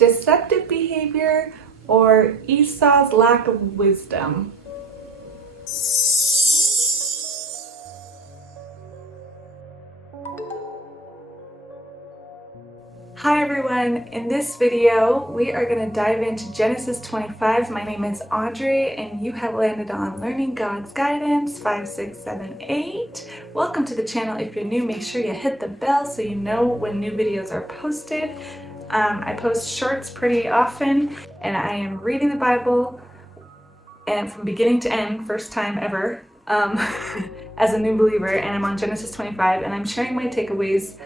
Deceptive Behavior or Esau's Lack of Wisdom? Hi everyone, in this video we are going to dive into Genesis 25. My name is Audrey and you have landed on Learning God's Guidance 5678. Welcome to the channel. If you're new, make sure you hit the bell so you know when new videos are posted. I post shorts pretty often and I am reading the Bible and from beginning to end, first time ever, as a new believer, and I'm on Genesis 25 and I'm sharing my takeaways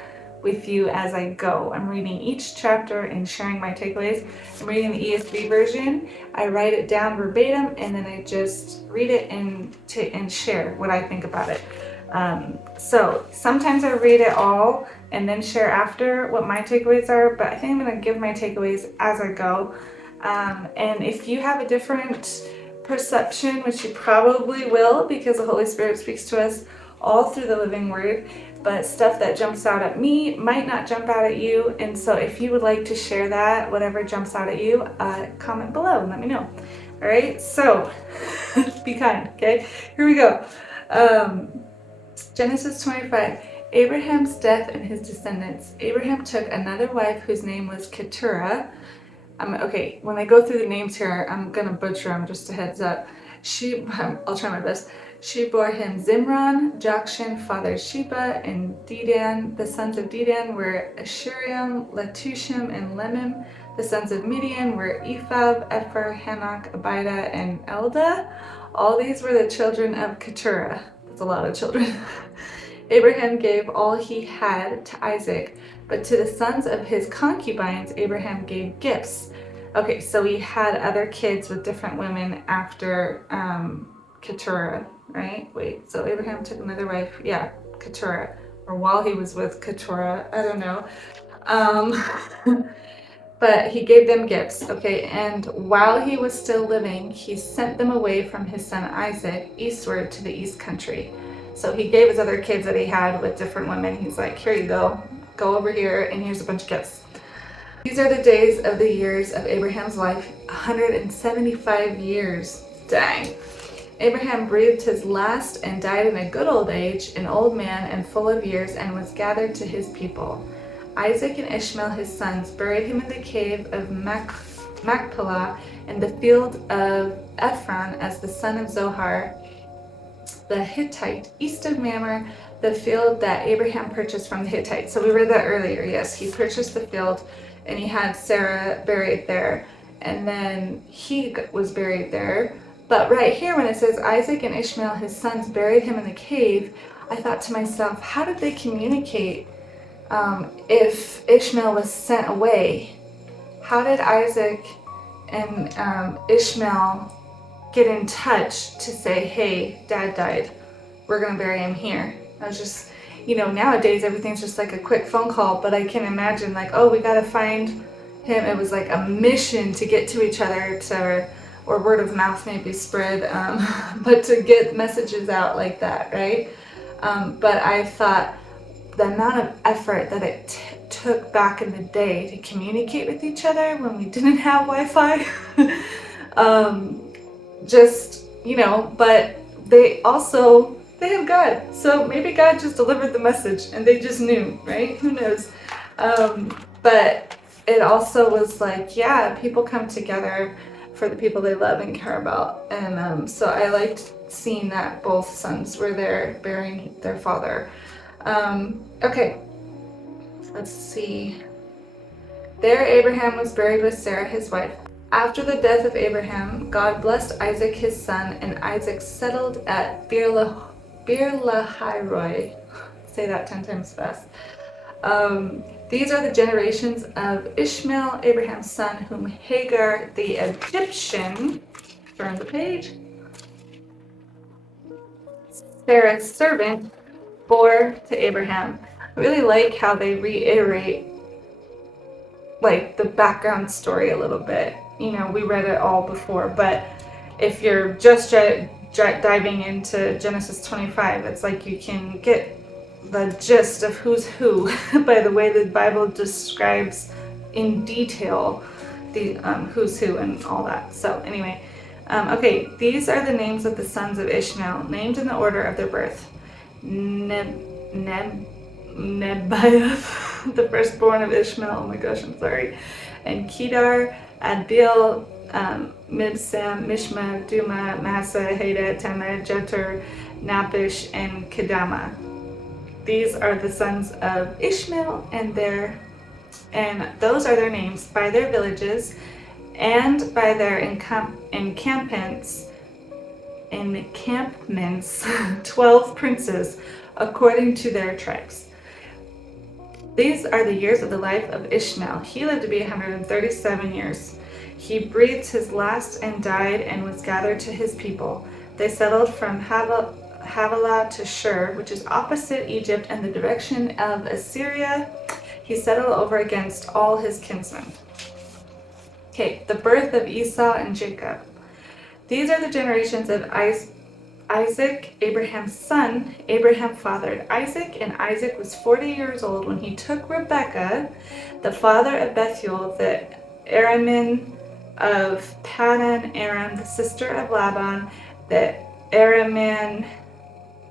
with you as I go. I'm reading each chapter and sharing my takeaways. I'm reading the ESV version. I write it down verbatim and then I just read it and share what I think about it. So sometimes I read it all and then share after what my takeaways are, but I think I'm going to give my takeaways as I go. And if you have a different perception, which you probably will because the Holy Spirit speaks to us all through the living word, but stuff that jumps out at me might not jump out at you. And so if you would like to share that, whatever jumps out at you, comment below and let me know. All right, so be kind, okay? Here we go. Genesis 25, Abraham's death and his descendants. Abraham took another wife whose name was Keturah. Okay, when I go through the names here, I'm going to butcher them, just a heads up. I'll try my best. She bore him Zimran, Jokshan fathered Sheba, and Dedan. The sons of Dedan were Ashurim, Letushim, and Lemim. The sons of Midian were Ephab, Epher, Hanok, Abida, and Eldah. All these were the children of Keturah. That's a lot of children. Abraham gave all he had to Isaac, but to the sons of his concubines, Abraham gave gifts. Okay, so he had other kids with different women after Keturah, right? Wait, so Abraham took another wife, yeah, Keturah, or while he was with Keturah, I don't know. But he gave them gifts, okay, and while he was still living, he sent them away from his son Isaac eastward to the east country. So he gave his other kids that he had with different women, he's like, here you go over here, and here's a bunch of gifts. These are the days of the years of Abraham's life, 175 years. Dang. Abraham breathed his last and died in a good old age, an old man and full of years, and was gathered to his people. Isaac and Ishmael, his sons, buried him in the cave of Machpelah in the field of Ephron as the son of Zohar, the Hittite, east of Mamre, the field that Abraham purchased from the Hittites. So we read that earlier. Yes, he purchased the field and he had Sarah buried there, and then he was buried there. But right here when it says Isaac and Ishmael, his sons, buried him in the cave, I thought to myself, how did they communicate if Ishmael was sent away? How did Isaac and Ishmael get in touch to say, hey, dad died, we're gonna bury him here? I was just, nowadays everything's just like a quick phone call, but I can imagine like, oh, we gotta find him. It was like a mission to get to each other, or word of mouth maybe spread, but to get messages out like that, right? But I thought the amount of effort that it took back in the day to communicate with each other when we didn't have Wi-Fi, but they have God. So maybe God just delivered the message and they just knew, right? Who knows? But it also was like, yeah, people come together for the people they love and care about. And so I liked seeing that both sons were there burying their father. Okay, let's see. There Abraham was buried with Sarah, his wife. After the death of Abraham, God blessed Isaac his son, and Isaac settled at Beer Lahai. Say that 10 times fast. These are the generations of Ishmael, Abraham's son, whom Hagar the Egyptian, turn the page, Sarah's servant, bore to Abraham. I really like how they reiterate like the background story a little bit. We read it all before, but if you're just diving into Genesis 25, it's like you can get the gist of who's who by the way the Bible describes in detail the who's who and all that. So anyway, okay, these are the names of the sons of Ishmael, named in the order of their birth. Nebaioth, the firstborn of Ishmael. Oh my gosh, I'm sorry. And Kedar, Adbeel, Mibsam, Mishma, Duma, Massa, Heda, Tema, Jeter, Napish, and Kedama. These are the sons of Ishmael, and those are their names by their villages and by their encampments, 12 princes, according to their tribes. These are the years of the life of Ishmael. He lived to be 137 years. He breathed his last and died and was gathered to his people. They settled from Havilah to Shur, which is opposite Egypt and the direction of Assyria. He settled over against all his kinsmen. Okay, the birth of Esau and Jacob. These are the generations of Isaac, Abraham's son. Abraham fathered Isaac, and Isaac was 40 years old when he took Rebekah, the father of Bethuel, the Aramean of Paddan Aram, the sister of Laban, the Aramean,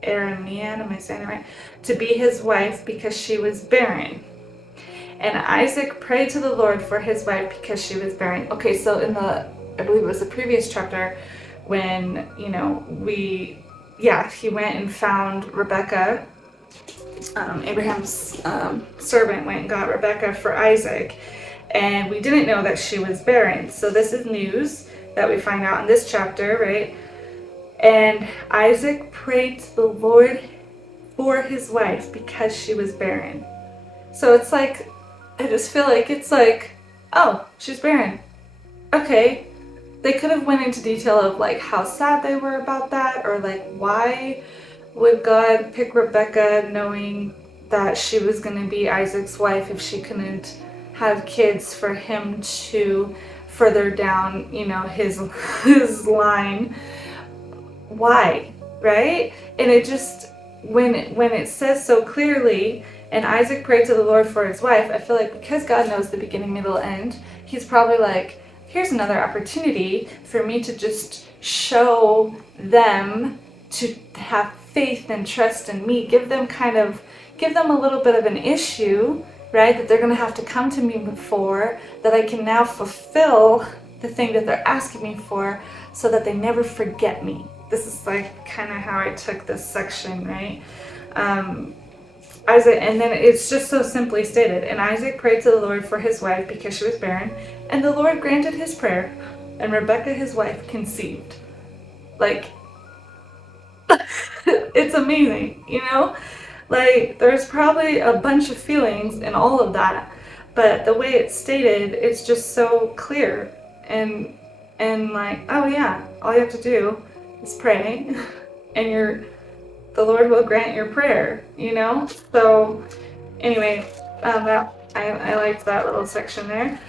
am I saying it right? To be his wife because she was barren. And Isaac prayed to the Lord for his wife because she was barren. Okay, so in I believe it was the previous chapter, when, he went and found Rebekah. Abraham's servant went and got Rebekah for Isaac, and we didn't know that she was barren. So this is news that we find out in this chapter, right? And Isaac prayed to the Lord for his wife because she was barren. So it's like, I just feel like it's like, oh, she's barren. Okay. They could have went into detail of like how sad they were about that, or like why would God pick Rebekah knowing that she was going to be Isaac's wife if she couldn't have kids for him to further down, his line. Why, right? And it just, when it says so clearly, and Isaac prayed to the Lord for his wife, I feel like because God knows the beginning, middle, end, he's probably like, here's another opportunity for me to just show them to have faith and trust in me, give them a little bit of an issue, right, that they're going to have to come to me before, that I can now fulfill the thing that they're asking me for so that they never forget me. This is like kind of how I took this section, right? Isaac, and then it's just so simply stated, and Isaac prayed to the Lord for his wife because she was barren, and the Lord granted his prayer, and Rebekah his wife conceived. Like, it's amazing, like there's probably a bunch of feelings in all of that, but the way it's stated, it's just so clear, and like, oh yeah, all you have to do is pray, and the Lord will grant your prayer, So anyway, I liked that little section there.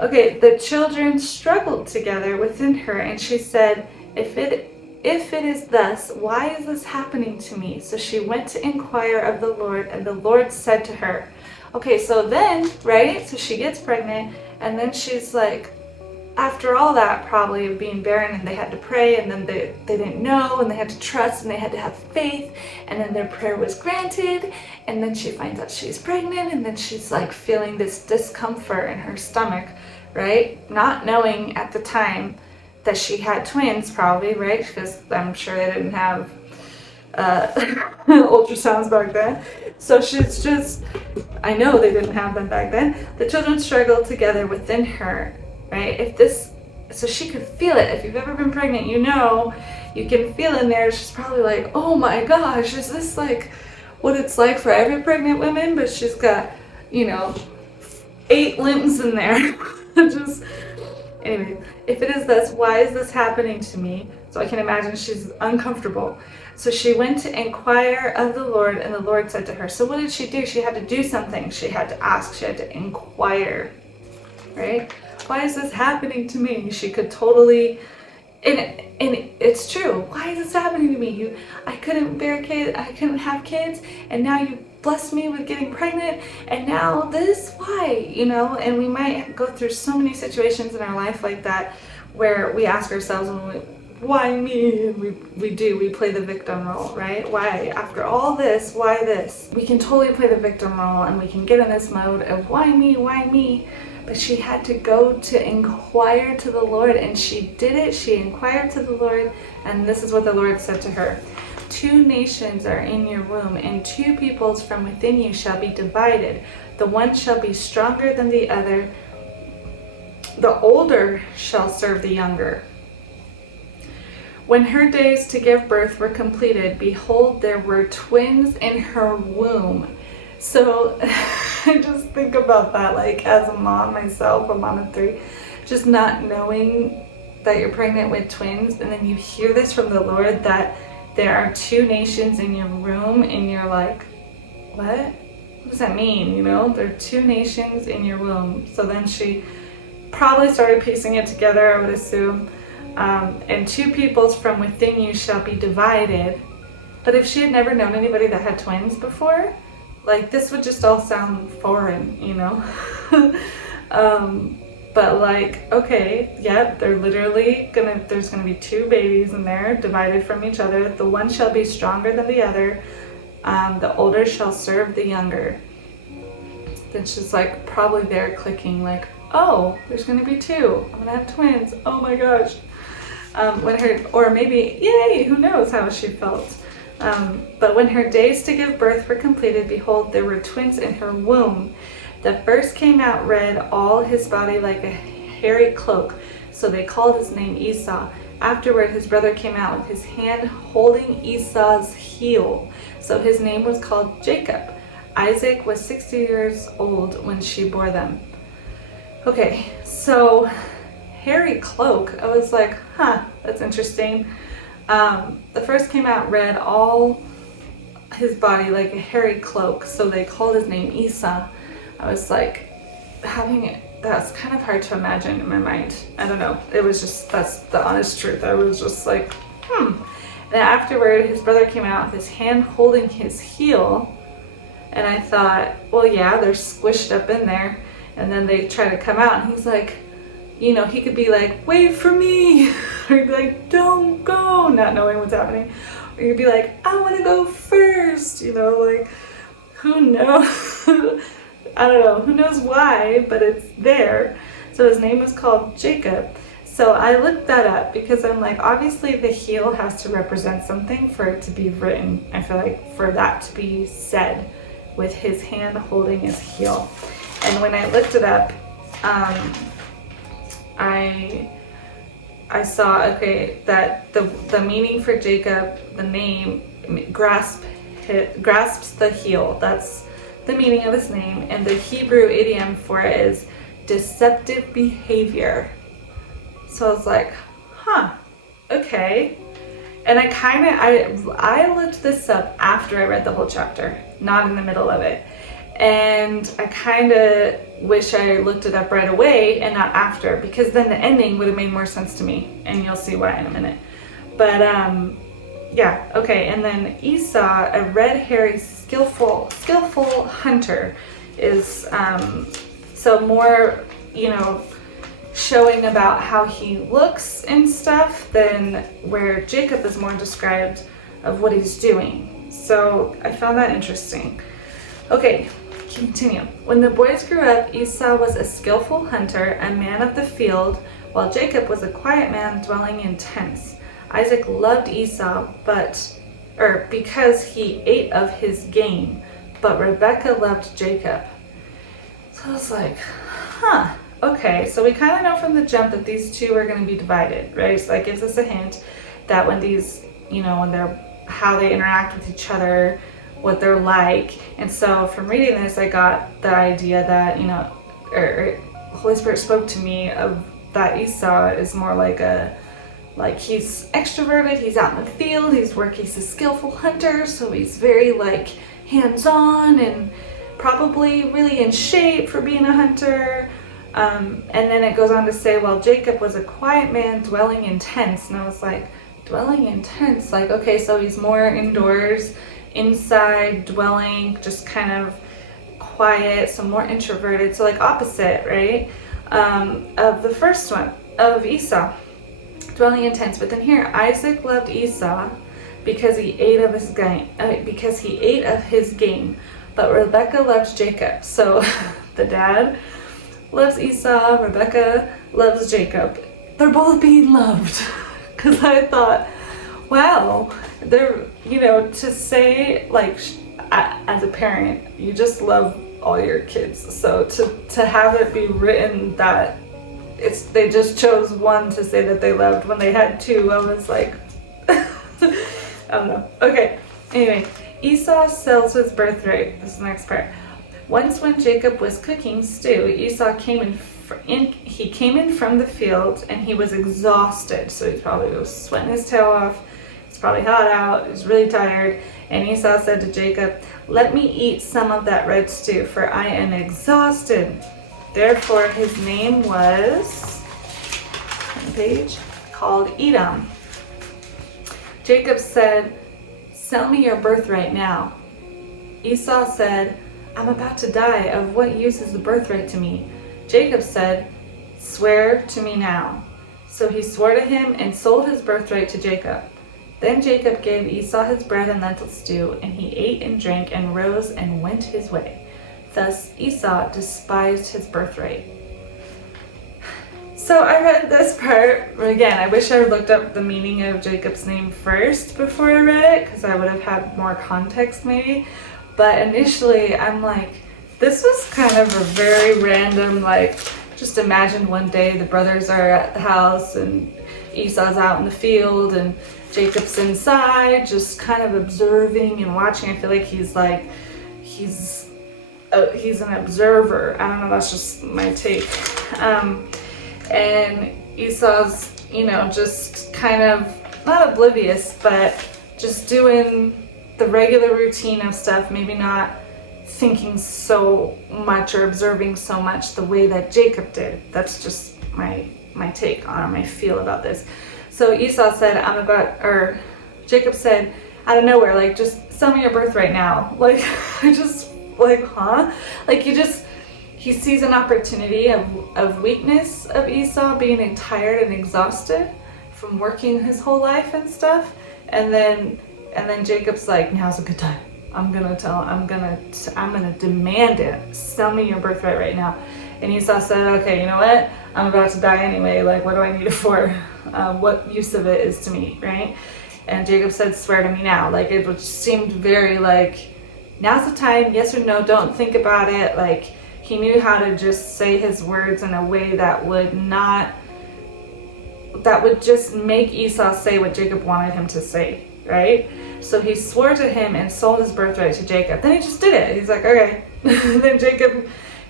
Okay, the children struggled together within her, and she said, if it is thus, why is this happening to me? So she went to inquire of the Lord, and the Lord said to her. Okay, so then, right, so she gets pregnant, and then she's like, after all that probably of being barren, and they had to pray, and then they didn't know, and they had to trust, and they had to have faith, and then their prayer was granted, and then she finds out she's pregnant, and then she's like feeling this discomfort in her stomach, right? Not knowing at the time that she had twins, probably, right? Because I'm sure they didn't have ultrasounds back then. So she's just, I know they didn't have them back then. The children struggled together within her, right? So she could feel it. If you've ever been pregnant, you can feel in there. She's probably like, oh my gosh, is this like what it's like for every pregnant woman? But she's got, 8 limbs in there. Just, anyway, if it is this, why is this happening to me? So I can imagine she's uncomfortable. So she went to inquire of the Lord, and the Lord said to her. So what did she do? She had to do something. She had to ask. She had to inquire, right? Why is this happening to me? She could totally, and it's true. Why is this happening to me? I couldn't bear kids. I couldn't have kids, and now you blessed me with getting pregnant, and now this, why? And we might go through so many situations in our life like that where we ask ourselves, why me? And we play the victim role, right? Why? After all this, why this? We can totally play the victim role, and we can get in this mode of why me, why me? But she had to go to inquire to the Lord, and she did it. She inquired to the Lord, and this is what the Lord said to her. 2 nations are in your womb, and 2 peoples from within you shall be divided. The one shall be stronger than the other. The older shall serve the younger. When her days to give birth were completed, behold, there were twins in her womb. So I just think about that, like as a mom myself, a mom of 3, just not knowing that you're pregnant with twins, and then you hear this from the Lord that there are 2 nations in your womb, and you're like, what? What does that mean? There are 2 nations in your womb. So then she probably started piecing it together, I would assume. And 2 peoples from within you shall be divided. But if she had never known anybody that had twins before, like this would just all sound foreign, But like, okay, yep, they're literally there's gonna be 2 babies in there divided from each other. The one shall be stronger than the other. The older shall serve the younger. Then she's like probably there clicking like, oh, there's gonna be 2. I'm gonna have twins. Oh my gosh. Or maybe, yay, who knows how she felt. But when her days to give birth were completed, behold, there were twins in her womb. The first came out red, all his body like a hairy cloak, so they called his name Esau. Afterward, his brother came out with his hand holding Esau's heel, so his name was called Jacob. Isaac was 60 years old when she bore them. Okay, so hairy cloak, I was like, that's interesting. The first came out red, all his body like a hairy cloak, so they called his name Esau. I was like, that's kind of hard to imagine in my mind. I don't know. It was just, that's the honest truth. I was just like, Then afterward, his brother came out with his hand holding his heel. And I thought, well, yeah, they're squished up in there. And then they try to come out, and he's like, he could be like, wait for me. Or he'd be like, don't go, not knowing what's happening. Or he'd be like, I want to go first. Like, who knows? I don't know, who knows why, but it's there. So his name was called Jacob. So I looked that up because I'm like, obviously the heel has to represent something for it to be written. I feel like for that to be said with his hand holding his heel. And when I looked it up, I saw, that the meaning for Jacob, the name, grasps the heel. That's the meaning of his name, and the Hebrew idiom for it is deceptive behavior. So I was like, okay. And I looked this up after I read the whole chapter, not in the middle of it. And I kind of wish I looked it up right away and not after, because then the ending would have made more sense to me, and you'll see why in a minute. But yeah, okay. And then Esau, a red hairy skillful hunter, is so more, showing about how he looks and stuff, than where Jacob is more described of what he's doing. So I found that interesting. Okay, continue. When the boys grew up, Esau was a skillful hunter, a man of the field, while Jacob was a quiet man dwelling in tents. Isaac loved Esau, because he ate of his game, but Rebekah loved Jacob. So I was like, okay, so we kind of know from the jump that these 2 are going to be divided, right? So that gives us a hint that when these, how they interact with each other, what they're like. And so from reading this, I got the idea that, Holy Spirit spoke to me of that Esau is more like he's extroverted, he's out in the field, he's a skillful hunter, so he's very hands-on and probably really in shape for being a hunter. And then it goes on to say, well, Jacob was a quiet man dwelling in tents. And I was like, dwelling in tents? Like, okay, so he's more indoors inside dwelling, just kind of quiet, so more introverted, so like opposite, right, of the first one, of Esau, dwelling intense. But then here, Isaac loved Esau because he ate of his game, but Rebekah loved Jacob. So the dad loves Esau, Rebekah loves Jacob. They're both being loved. Because I thought, wow, they're, to say, like, as a parent, you just love all your kids. So to have it be written that they just chose one to say that they loved when they had two, I was like, I don't know. Okay, anyway, Esau sells his birthright. This is the next part. Once when Jacob was cooking stew, Esau came in from the field, and he was exhausted. So he probably was sweating his tail off. It's probably hot out. He was really tired. And Esau said to Jacob, "Let me eat some of that red stew, for I am exhausted." Therefore his name was, called Edom. Jacob said, "Sell me your birthright now." Esau said, "I'm about to die. Of what use is the birthright to me?" Jacob said, "Swear to me now." So he swore to him and sold his birthright to Jacob. Then Jacob gave Esau his bread and lentil stew, and he ate and drank and rose and went his way. Thus Esau despised his birthright. So I read this part, again, I wish I had looked up the meaning of Jacob's name first before I read it, because I would have had more context maybe. But initially I'm like, this was kind of a very random, like, just imagine one day the brothers are at the house and Esau's out in the field and Jacob's inside, just kind of observing and watching. I feel like he's an observer. I don't know, that's just my take. And Esau's, just kind of, not oblivious, but just doing the regular routine of stuff, maybe not thinking so much or observing so much the way that Jacob did. That's just my take on, my feel about this. So Esau said, Jacob said, out of nowhere, like, just sell me your birthright now. Like, I just, like, huh? Like, he sees an opportunity of weakness of Esau being tired and exhausted from working his whole life and stuff. And then Jacob's like, now's a good time. I'm gonna demand it. Sell me your birthright right now. And Esau said, okay, you know what? I'm about to die anyway. Like, what do I need it for? What use of it is to me, right? And Jacob said, swear to me now. Like, it seemed very like, now's the time, yes or no, don't think about it. Like, he knew how to just say his words in a way that would just make Esau say what Jacob wanted him to say, right? So he swore to him and sold his birthright to Jacob. Then he just did it. He's like, okay. Then Jacob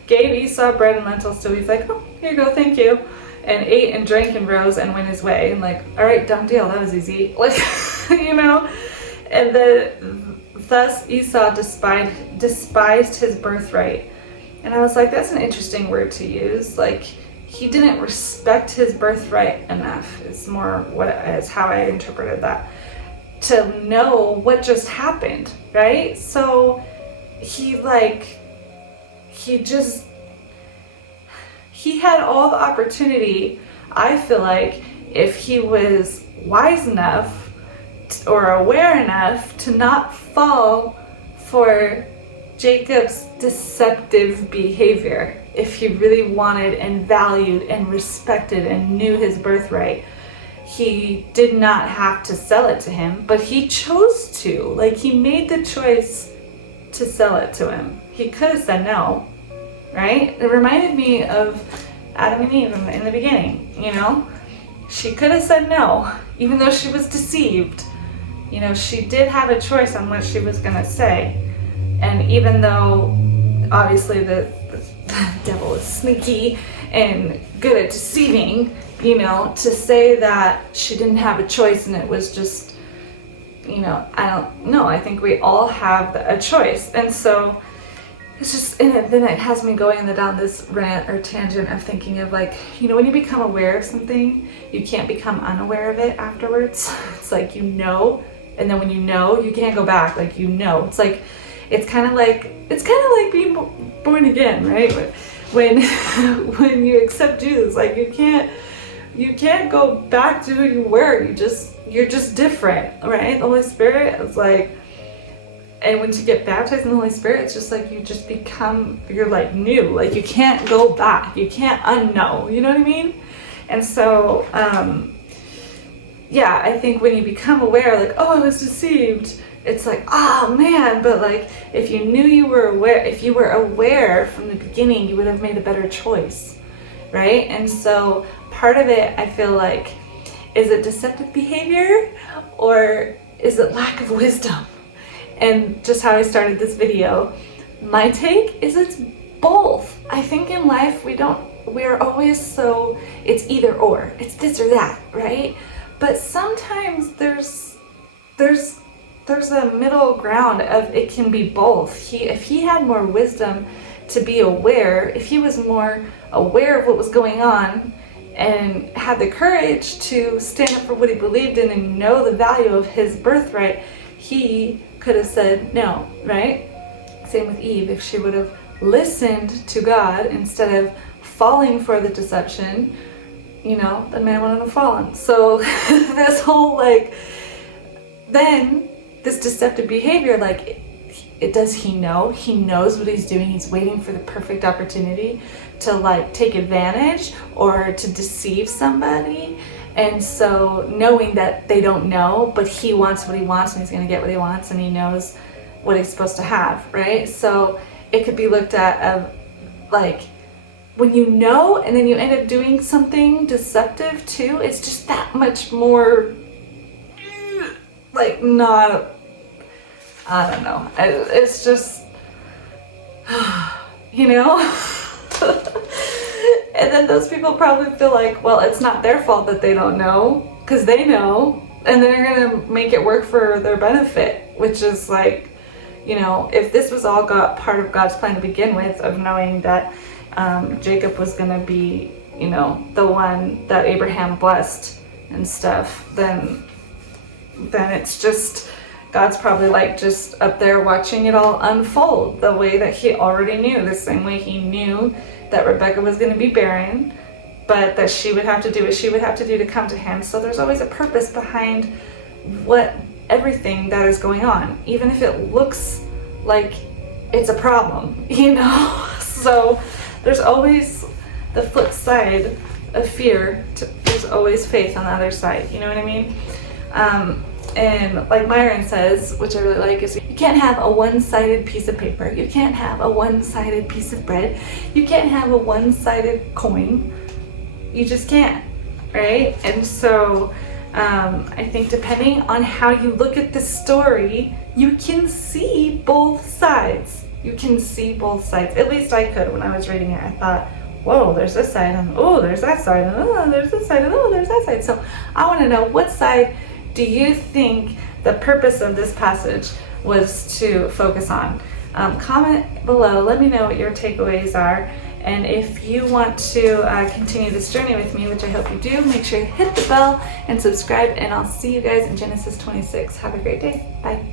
gave Esau bread and lentils, so he's like, oh, here you go, thank you. And ate and drank and rose and went his way. And like, all right, done deal, that was easy. Like, And thus Esau despised his birthright. And I was like, that's an interesting word to use. Like, he didn't respect his birthright enough. It's how I interpreted that. To know what just happened, right? So he had all the opportunity, I feel like, if he was wise enough or aware enough to not fall for Jacob's deceptive behavior. If he really wanted and valued and respected and knew his birthright, he did not have to sell it to him, but he chose to. Like, he made the choice to sell it to him. He could have said no, right? It reminded me of Adam and Eve in the beginning, She could have said no, even though she was deceived. She did have a choice on what she was going to say. And even though, obviously, the devil is sneaky and good at deceiving, to say that she didn't have a choice and it was just, I don't know. I think we all have a choice. And so it's just, and then it has me going down this rant or tangent of thinking of like, when you become aware of something, you can't become unaware of it afterwards. It's like, And then when you know, you can't go back. Like, you know, it's kind of like being born again, right? When when you accept Jesus, like you can't go back to who you were. You're just different, right? The Holy Spirit is like, and when you get baptized in the Holy Spirit, it's just like you're like new. Like you can't go back. You can't unknow. You know what I mean? And so, yeah, I think when you become aware, like, oh, I was deceived, it's like, oh man, but like if you knew you were aware, if you were aware from the beginning, you would have made a better choice, right? And so part of it, I feel like, is it deceptive behavior or is it lack of wisdom? And just how I started this video, my take is it's both. I think in life we're always so, it's either or, it's this or that, right? But sometimes there's a middle ground of it can be both. If he had more wisdom to be aware, if he was more aware of what was going on and had the courage to stand up for what he believed in and know the value of his birthright, he could have said no, right? Same with Eve. If she would have listened to God instead of falling for the deception, you know, the man wouldn't have fallen. So this whole then this deceptive behavior, does he know? He knows what he's doing. He's waiting for the perfect opportunity to take advantage or to deceive somebody. And so knowing that they don't know, but he wants what he wants and he's going to get what he wants and he knows what he's supposed to have, right? So it could be looked at of when you know and then you end up doing something deceptive too, it's just that much more not, I don't know. It's just, you know? And then those people probably feel like, well, it's not their fault that they don't know, because they know, and then they're going to make it work for their benefit, which is if this was all part of God's plan to begin with, of knowing that Jacob was going to be, the one that Abraham blessed and stuff, then it's just, God's probably just up there watching it all unfold the way that he already knew, the same way he knew that Rebecca was going to be barren, but that she would have to do what she would have to do to come to him. So there's always a purpose behind everything that is going on, even if it looks like it's a problem, So there's always the flip side of fear. There's always faith on the other side, you know what I mean? And like Myron says, which I really like, is you can't have a one-sided piece of paper. You can't have a one-sided piece of bread. You can't have a one-sided coin. You just can't, right? And so I think depending on how you look at the story, you can see both sides. You can see both sides. At least I could when I was reading it. I thought, whoa, there's this side, and oh, there's that side, and oh, there's this side, and oh, there's that side. So I want to know, what side do you think the purpose of this passage was to focus on? Comment below, let me know what your takeaways are, and if you want to continue this journey with me, which I hope you do, make sure you hit the bell and subscribe, and I'll see you guys in Genesis 26. Have a great day. Bye.